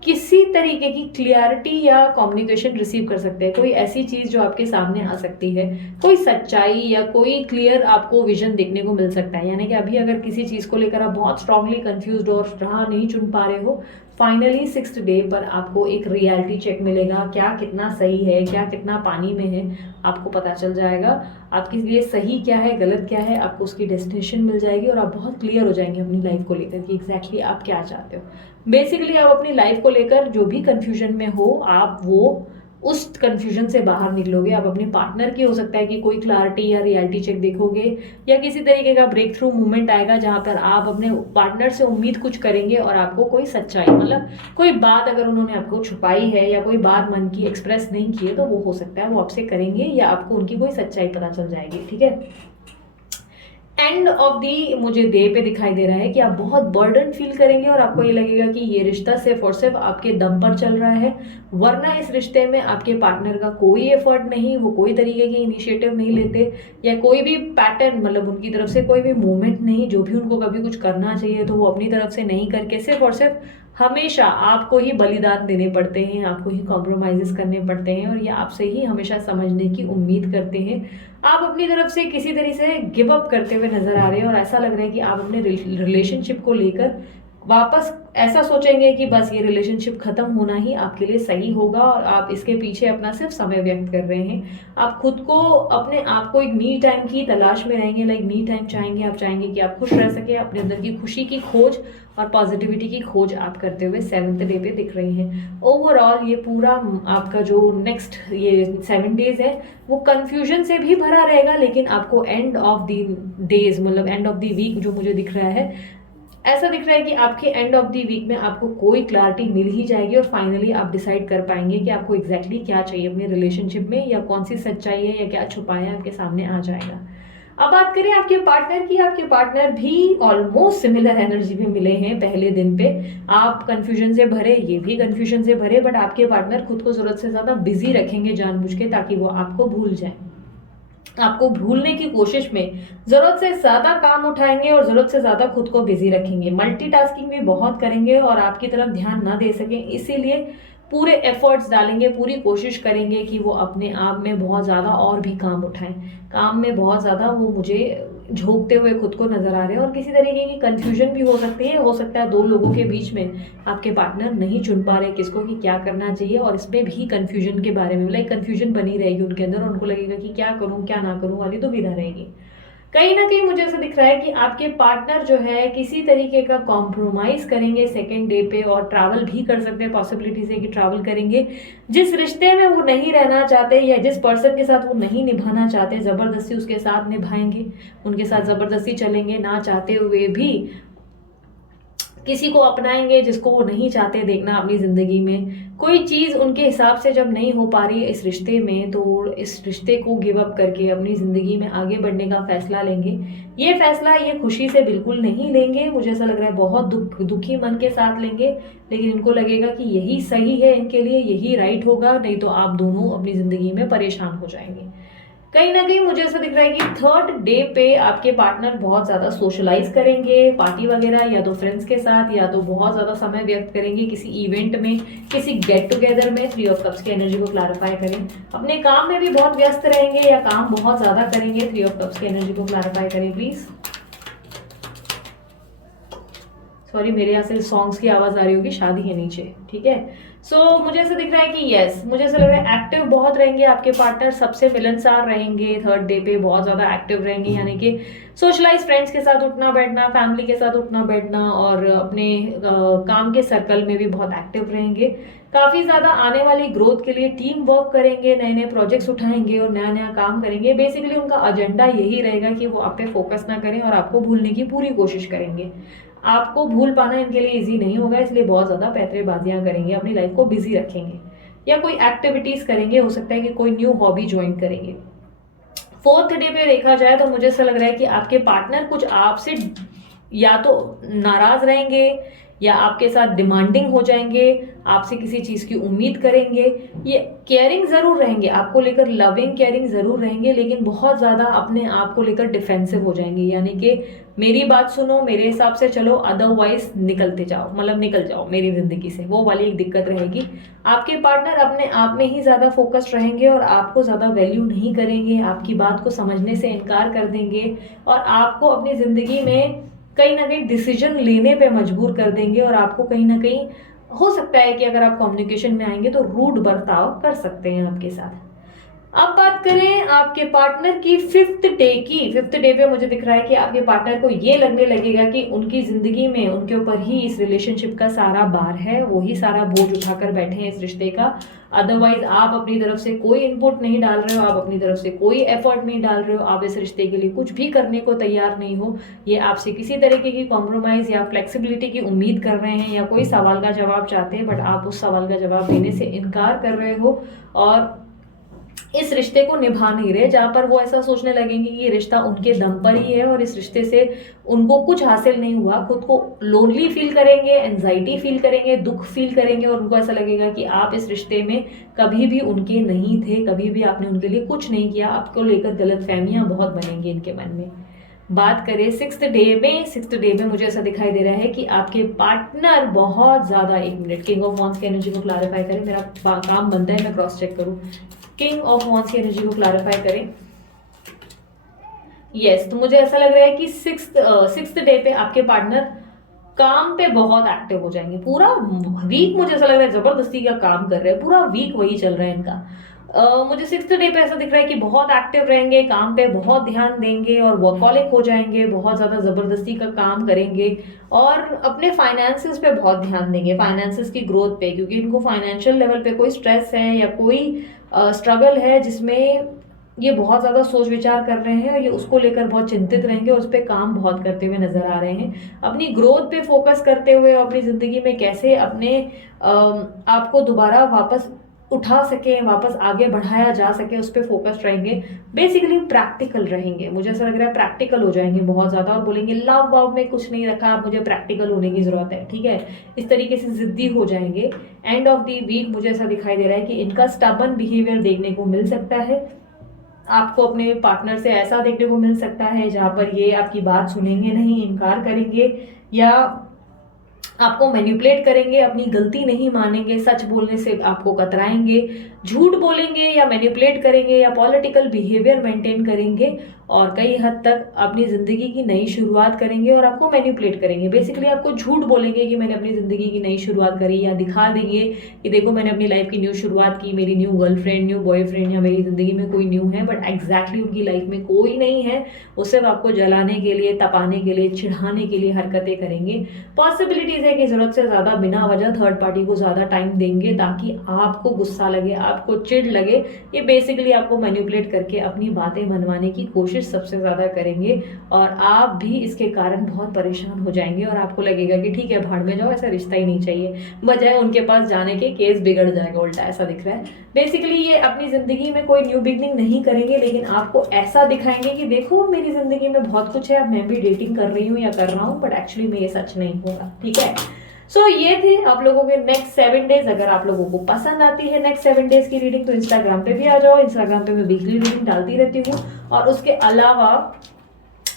किसी तरीके की क्लियरिटी या कम्युनिकेशन रिसीव कर सकते हैं। कोई ऐसी चीज़ जो आपके सामने आ सकती है, कोई सच्चाई या कोई क्लियर आपको विजन देखने को मिल सकता है। यानी कि अभी अगर किसी चीज़ को लेकर आप बहुत स्ट्रांगली कंफ्यूज्ड और राह नहीं चुन पा रहे हो, फाइनली सिक्स्थ डे पर आपको एक रियलिटी चेक मिलेगा। क्या कितना सही है, क्या कितना पानी में है, आपको पता चल जाएगा। आपके लिए सही क्या है, गलत क्या है, आपको उसकी डेस्टिनेशन मिल जाएगी और आप बहुत क्लियर हो जाएंगे अपनी लाइफ को लेकर कि एग्जैक्टली आप क्या चाहते हो। बेसिकली आप अपनी लाइफ को लेकर जो भी कंफ्यूजन में हो, आप वो उस कंफ्यूजन से बाहर निकलोगे। आप अपने पार्टनर की हो सकता है कि कोई क्लैरिटी या रियलिटी चेक देखोगे, या किसी तरीके का ब्रेक थ्रू मूवमेंट आएगा जहां पर आप अपने पार्टनर से उम्मीद कुछ करेंगे और आपको कोई सच्चाई, मतलब कोई बात अगर उन्होंने आपको छुपाई है या कोई बात मन की एक्सप्रेस नहीं की है, तो वो हो सकता है वो आपसे करेंगे या आपको उनकी कोई सच्चाई पता चल जाएगी। ठीक है। एंड ऑफ दी मुझे डे पे दिखाई दे रहा है कि आप बहुत बर्डन फील करेंगे और आपको ये लगेगा कि ये रिश्ता सिर्फ और सिर्फ आपके दम पर चल रहा है, वरना इस रिश्ते में आपके पार्टनर का कोई एफर्ट नहीं, वो कोई तरीके की इनिशिएटिव नहीं लेते या कोई भी पैटर्न, मतलब उनकी तरफ से कोई भी मूवमेंट नहीं। जो भी उनको कभी कुछ करना चाहिए तो वो अपनी तरफ से नहीं करके सिर्फ और सिर्फ हमेशा आपको ही बलिदान देने पड़ते हैं, आपको ही कॉम्प्रोमाइजेस करने पड़ते हैं और ये आपसे ही हमेशा समझने की उम्मीद करते हैं। आप अपनी तरफ से किसी तरह से गिव अप करते हुए नजर आ रहे हैं और ऐसा लग रहा है कि आप अपने रिलेशनशिप को लेकर वापस ऐसा सोचेंगे कि बस ये रिलेशनशिप खत्म होना ही आपके लिए सही होगा और आप इसके पीछे अपना सिर्फ समय व्यक्त कर रहे हैं। आप खुद को, अपने आप को एक मी टाइम की तलाश में रहेंगे, लाइक मी टाइम चाहेंगे। आप चाहेंगे कि आप खुश रह सके, अपने अंदर की खुशी की खोज और पॉजिटिविटी की खोज आप करते हुए 7th डे पे दिख रही हैं। ओवरऑल ये पूरा आपका जो नेक्स्ट ये 7 डेज है वो कंफ्यूजन से भी भरा रहेगा, लेकिन आपको एंड ऑफ द डेज, मतलब एंड ऑफ द वीक जो मुझे दिख रहा है, ऐसा दिख रहा है कि आपके एंड ऑफ द वीक में आपको कोई क्लैरिटी मिल ही जाएगी और फाइनली आप डिसाइड कर पाएंगे कि आपको एग्जैक्टली क्या चाहिए अपने रिलेशनशिप में, या कौन सी सच्चाई है या क्या छुपाया है आपके सामने आ जाएगा। अब बात करें आपके पार्टनर की, आपके पार्टनर भी ऑलमोस्ट सिमिलर एनर्जी में मिले हैं पहले दिन पे। आप कंफ्यूजन से भरे, ये भी कंफ्यूजन से भरे, बट आपके पार्टनर खुद को जरूरत से ज्यादा बिजी रखेंगे जानबूझ के, ताकि वो आपको भूल जाए। आपको भूलने की कोशिश में जरूरत से ज्यादा काम उठाएंगे और जरूरत से ज्यादा खुद को बिजी रखेंगे। मल्टीटास्किंग भी बहुत करेंगे और आपकी तरफ ध्यान ना दे सकें, इसीलिए पूरे एफर्ट्स डालेंगे, पूरी कोशिश करेंगे कि वो अपने आप में बहुत ज़्यादा और भी काम उठाएं। काम में बहुत ज़्यादा वो मुझे झोंकते हुए खुद को नजर आ रहे हैं और किसी तरीके की कंफ्यूजन भी हो सकती है। हो सकता है 2 लोगों के बीच में आपके पार्टनर नहीं चुन पा रहे किसको कि क्या करना चाहिए, और इसमें भी कंफ्यूजन के बारे में, लाइक कंफ्यूजन बनी रहेगी उनके अंदर और उनको लगेगा कि क्या करूं क्या ना करूं वाली दुविधा रहेगी। कहीं ना कहीं मुझे ऐसा दिख रहा है कि आपके पार्टनर जो है किसी तरीके का कॉम्प्रोमाइज करेंगे 2nd डे पे, और ट्रैवल भी कर सकते हैं, पॉसिबिलिटीज है कि ट्रैवल करेंगे। जिस रिश्ते में वो नहीं रहना चाहते या जिस पर्सन के साथ वो नहीं निभाना चाहते, जबरदस्ती उसके साथ निभाएंगे, उनके साथ जबरदस्ती चलेंगे, ना चाहते हुए भी किसी को अपनाएंगे जिसको वो नहीं चाहते देखना अपनी जिंदगी में। कोई चीज उनके हिसाब से जब नहीं हो पा रही है इस रिश्ते में, तो इस रिश्ते को गिव अप करके अपनी जिंदगी में आगे बढ़ने का फैसला लेंगे। ये फैसला ये खुशी से बिल्कुल नहीं लेंगे, मुझे ऐसा लग रहा है बहुत दुखी मन के साथ लेंगे, लेकिन इनको लगेगा कि यही सही है इनके लिए, यही राइट होगा, नहीं तो आप दोनों अपनी जिंदगी में परेशान हो जाएंगे। कहीं ना कहीं मुझे ऐसा दिख रहा है कि 3rd डे पे आपके पार्टनर बहुत ज्यादा सोशलाइज करेंगे, पार्टी वगैरह, या तो फ्रेंड्स के साथ, या तो बहुत ज्यादा समय व्यक्त करेंगे किसी इवेंट में, किसी गेट टुगेदर में। 3 ऑफ कप्स की एनर्जी को क्लैरिफाई करें। अपने काम में भी बहुत व्यस्त रहेंगे या काम बहुत ज्यादा करेंगे। 3 ऑफ कप्स की एनर्जी को क्लैरिफाई करें प्लीज। सॉरी, मेरे यहाँ से सॉन्ग्स की आवाज आ रही होगी, शादी है नीचे, ठीक है। मुझे ऐसा दिख रहा है कि यस, मुझे ऐसा लग रहा है एक्टिव बहुत रहेंगे आपके पार्टनर, सबसे मिलनसार रहेंगे, थर्ड डे पे बहुत ज़्यादा एक्टिव रहेंगे, यानी कि सोशलाइज फ्रेंड्स के साथ उठना बैठना, फैमिली के साथ उठना बैठना, और अपने काम के सर्कल में भी बहुत एक्टिव रहेंगे। काफ़ी ज़्यादा आने वाली ग्रोथ के लिए टीम वर्क करेंगे, नए नए प्रोजेक्ट्स उठाएंगे और नया नया काम करेंगे। बेसिकली उनका एजेंडा यही रहेगा कि वो आप पे फोकस ना करें और आपको भूलने की पूरी कोशिश करेंगे। आपको भूल पाना इनके लिए इजी नहीं होगा, इसलिए बहुत ज़्यादा पैतरेबाजियां करेंगे, अपनी लाइफ को बिजी रखेंगे या कोई एक्टिविटीज़ करेंगे, हो सकता है कि कोई न्यू हॉबी ज्वाइन करेंगे। फोर्थ डे पे देखा जाए तो मुझे ऐसा लग रहा है कि आपके पार्टनर कुछ आपसे या तो नाराज रहेंगे या आपके साथ डिमांडिंग हो जाएंगे, आपसे किसी चीज़ की उम्मीद करेंगे। ये केयरिंग ज़रूर रहेंगे, आपको लेकर लविंग केयरिंग ज़रूर रहेंगे, लेकिन बहुत ज़्यादा अपने आप को लेकर डिफेंसिव हो जाएंगे, यानी कि मेरी बात सुनो, मेरे हिसाब से चलो, अदरवाइज निकलते जाओ, मतलब निकल जाओ मेरी ज़िंदगी से, वो वाली एक दिक्कत रहेगी। आपके पार्टनर अपने आप में ही ज़्यादा फोकस्ड रहेंगे और आपको ज़्यादा वैल्यू नहीं करेंगे, आपकी बात को समझने से इनकार कर देंगे और आपको अपनी ज़िंदगी में कहीं ना कहीं डिसीजन लेने पे मजबूर कर देंगे, और आपको कहीं ना कहीं हो सकता है कि अगर आप कम्युनिकेशन में आएंगे तो रूड बर्ताव कर सकते हैं आपके साथ। अब बात करें आपके पार्टनर की फिफ्थ डे की। फिफ्थ डे पे मुझे दिख रहा है कि आपके पार्टनर को ये लगने लगेगा कि उनकी जिंदगी में उनके ऊपर ही इस रिलेशनशिप का सारा भार है, वो ही सारा बोझ उठाकर बैठे हैं इस रिश्ते का। अदरवाइज आप अपनी तरफ से कोई इनपुट नहीं डाल रहे हो, आप अपनी तरफ से कोई एफर्ट नहीं डाल रहे हो, आप इस रिश्ते के लिए कुछ भी करने को तैयार नहीं हो। ये आपसे किसी तरीके की कॉम्प्रोमाइज या फ्लेक्सिबिलिटी की उम्मीद कर रहे हैं या कोई सवाल का जवाब चाहते हैं, बट आप उस सवाल का जवाब देने से इनकार कर रहे हो और इस रिश्ते को निभा नहीं रहे, जहां पर वो ऐसा सोचने लगेंगे कि ये रिश्ता उनके दम पर ही है और इस रिश्ते से उनको कुछ हासिल नहीं हुआ। खुद को लोनली फील करेंगे, एंजाइटी फील करेंगे, दुख फील करेंगे और उनको ऐसा लगेगा कि आप इस रिश्ते में कभी भी उनके नहीं थे, कभी भी आपने उनके लिए कुछ नहीं किया। आपको लेकर गलतफहमियां बहुत बनेंगी इनके मन में। बात करें सिक्स्थ डे में मुझे ऐसा दिखाई दे रहा है कि आपके पार्टनर बहुत ज्यादा, एक मिनट, किंग ऑफ वॉन्ड्स की एनर्जी को क्लैरिफाई करें, मेरा काम बनता है मैं क्रॉस चेक करूं। किंग ऑफ वॉन्ड्स की एनर्जी को क्लैरिफाई करें। यस, तो मुझे ऐसा लग रहा है कि सिक्स्थ डे पे आपके पार्टनर काम पे बहुत एक्टिव हो जाएंगे। पूरा वीक मुझे ऐसा लग रहा है जबरदस्ती का काम कर रहे हैं, पूरा वीक वही चल रहा है इनका। मुझे सिक्स्थ डे पे ऐसा दिख रहा है कि बहुत एक्टिव रहेंगे, काम पे बहुत ध्यान देंगे और वर्कॉलिक हो जाएंगे, बहुत ज्यादा जबरदस्ती का काम करेंगे और अपने फाइनेंसेस पे बहुत ध्यान देंगे, फाइनेंसेस की ग्रोथ पे, क्योंकि इनको फाइनेंशियल लेवल पे कोई स्ट्रेस है या कोई स्ट्रगल है जिसमें ये बहुत ज़्यादा सोच विचार कर रहे हैं और ये उसको लेकर बहुत चिंतित रहेंगे और उस पर काम बहुत करते हुए नजर आ रहे हैं। अपनी ग्रोथ पे फोकस करते हुए अपनी ज़िंदगी में कैसे अपने आप को दोबारा वापस उठा सके, वापस आगे बढ़ाया जा सके, उस पर फोकस्ड रहेंगे। बेसिकली प्रैक्टिकल रहेंगे, मुझे ऐसा लग रहा है प्रैक्टिकल हो जाएंगे बहुत ज़्यादा और बोलेंगे लव वव में कुछ नहीं रखा, मुझे प्रैक्टिकल होने की ज़रूरत है, ठीक है, इस तरीके से जिद्दी हो जाएंगे। एंड ऑफ द वीक मुझे ऐसा दिखाई दे रहा है कि इनका स्टबन बिहेवियर देखने को मिल सकता है। आपको अपने पार्टनर से ऐसा देखने को मिल सकता है जहां पर ये आपकी बात सुनेंगे नहीं, इनकार करेंगे या आपको मैनिपुलेट करेंगे, अपनी गलती नहीं मानेंगे, सच बोलने से आपको कतराएंगे, झूठ बोलेंगे या मैनिपुलेट करेंगे या पॉलिटिकल बिहेवियर मेंटेन करेंगे और कई हद तक अपनी ज़िंदगी की नई शुरुआत करेंगे और आपको मैनिपुलेट करेंगे। बेसिकली आपको झूठ बोलेंगे कि मैंने अपनी ज़िंदगी की नई शुरुआत करी, या दिखा देंगे कि देखो मैंने अपनी लाइफ की न्यू शुरुआत की, मेरी न्यू गर्लफ्रेंड, न्यू बॉयफ्रेंड या मेरी ज़िंदगी में कोई न्यू है, बट एग्जैक्टली उनकी लाइफ में कोई नहीं है। वो सिर्फ आपको जलाने के लिए, तपाने के लिए, चिढ़ाने के लिए हरकतें करेंगे। पॉसिबिलिटीज़ है कि ज़रूरत से ज़्यादा बिना वजह थर्ड पार्टी को ज़्यादा टाइम देंगे ताकि आपको गुस्सा लगे, आपको चिढ़ लगे। ये बेसिकली आपको मैनिपुलेट करके अपनी बातें मनवाने की कोशिश सबसे ज़्यादा करेंगे और आप भी इसके कारण बहुत परेशान हो जाएंगे और आपको लगेगा कि ठीक है भाड़ में जाओ, ऐसा रिश्ता ही नहीं चाहिए, बजाय उनके पास जाने के केस बिगड़ जाएगा, उल्टा ऐसा दिख रहा है। बेसिकली ये अपनी ज़िंदगी में कोई न्यू बिगनिंग नहीं करेंगे, लेकिन आपको ऐसा दिखाएंगे कि देखो मेरी ज़िंदगी में बहुत कुछ है, अब मैं भी डेटिंग कर रही हूँ या कर रहा हूँ, बट एक्चुअली में ये सच नहीं होगा, ठीक है। ये थे आप लोगों के नेक्स्ट 7 डेज। अगर आप लोगों को पसंद आती है नेक्स्ट 7 डेज की रीडिंग तो इंस्टाग्राम पे भी आ जाओ, इंस्टाग्राम पे मैं वीकली रीडिंग डालती रहती हूँ। और उसके अलावा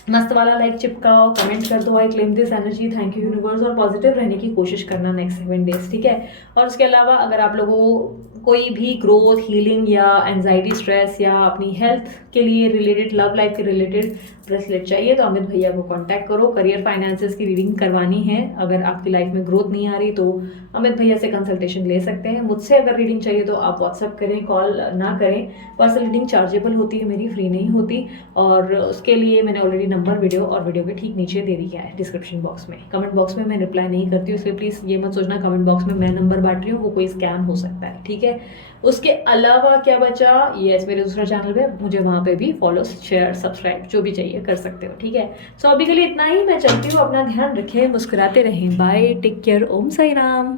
मस्त वाला लाइक चिपकाओ, कमेंट कर दो, I claim this energy, thank you universe, और पॉजिटिव रहने की कोशिश करना नेक्स्ट 7 डेज, ठीक है। और उसके अलावा अगर आप लोगों कोई भी ग्रोथ, हीलिंग या एंजाइटी, स्ट्रेस या अपनी हेल्थ के लिए रिलेटेड, लव लाइफ के रिलेटेड ब्रेसलेट चाहिए तो अमित भैया को कांटेक्ट करो। करियर फाइनेंसेस की रीडिंग करवानी है, अगर आपकी लाइफ में ग्रोथ नहीं आ रही तो अमित भैया से कंसल्टेशन ले सकते हैं। मुझसे अगर रीडिंग चाहिए तो आप व्हाट्सअप करें, कॉल ना करें। पर्सनल रीडिंग चार्जेबल होती है, मेरी फ्री नहीं होती, और उसके लिए मैंने ऑलरेडी नंबर वीडियो और वीडियो के ठीक नीचे दे दिया है डिस्क्रिप्शन बॉक्स में। कमेंट बॉक्स में मैं रिप्लाई नहीं करती हूँ, इसलिए प्लीज़ ये मत सोचना कमेंट बॉक्स में मैं नंबर बांट रही हूँ, वो कोई स्कैम हो सकता है, ठीक है। उसके अलावा क्या बचा, यस मेरे दूसरा चैनल पे मुझे वहाँ पे भी फॉलो, शेयर, सब्सक्राइब जो भी चाहिए कर सकते हो, ठीक है। सो अभी के लिए इतना ही, मैं चलती हूँ, अपना ध्यान रखें, मुस्कुराते रहें, बाय, टेक केयर, ओम साई राम।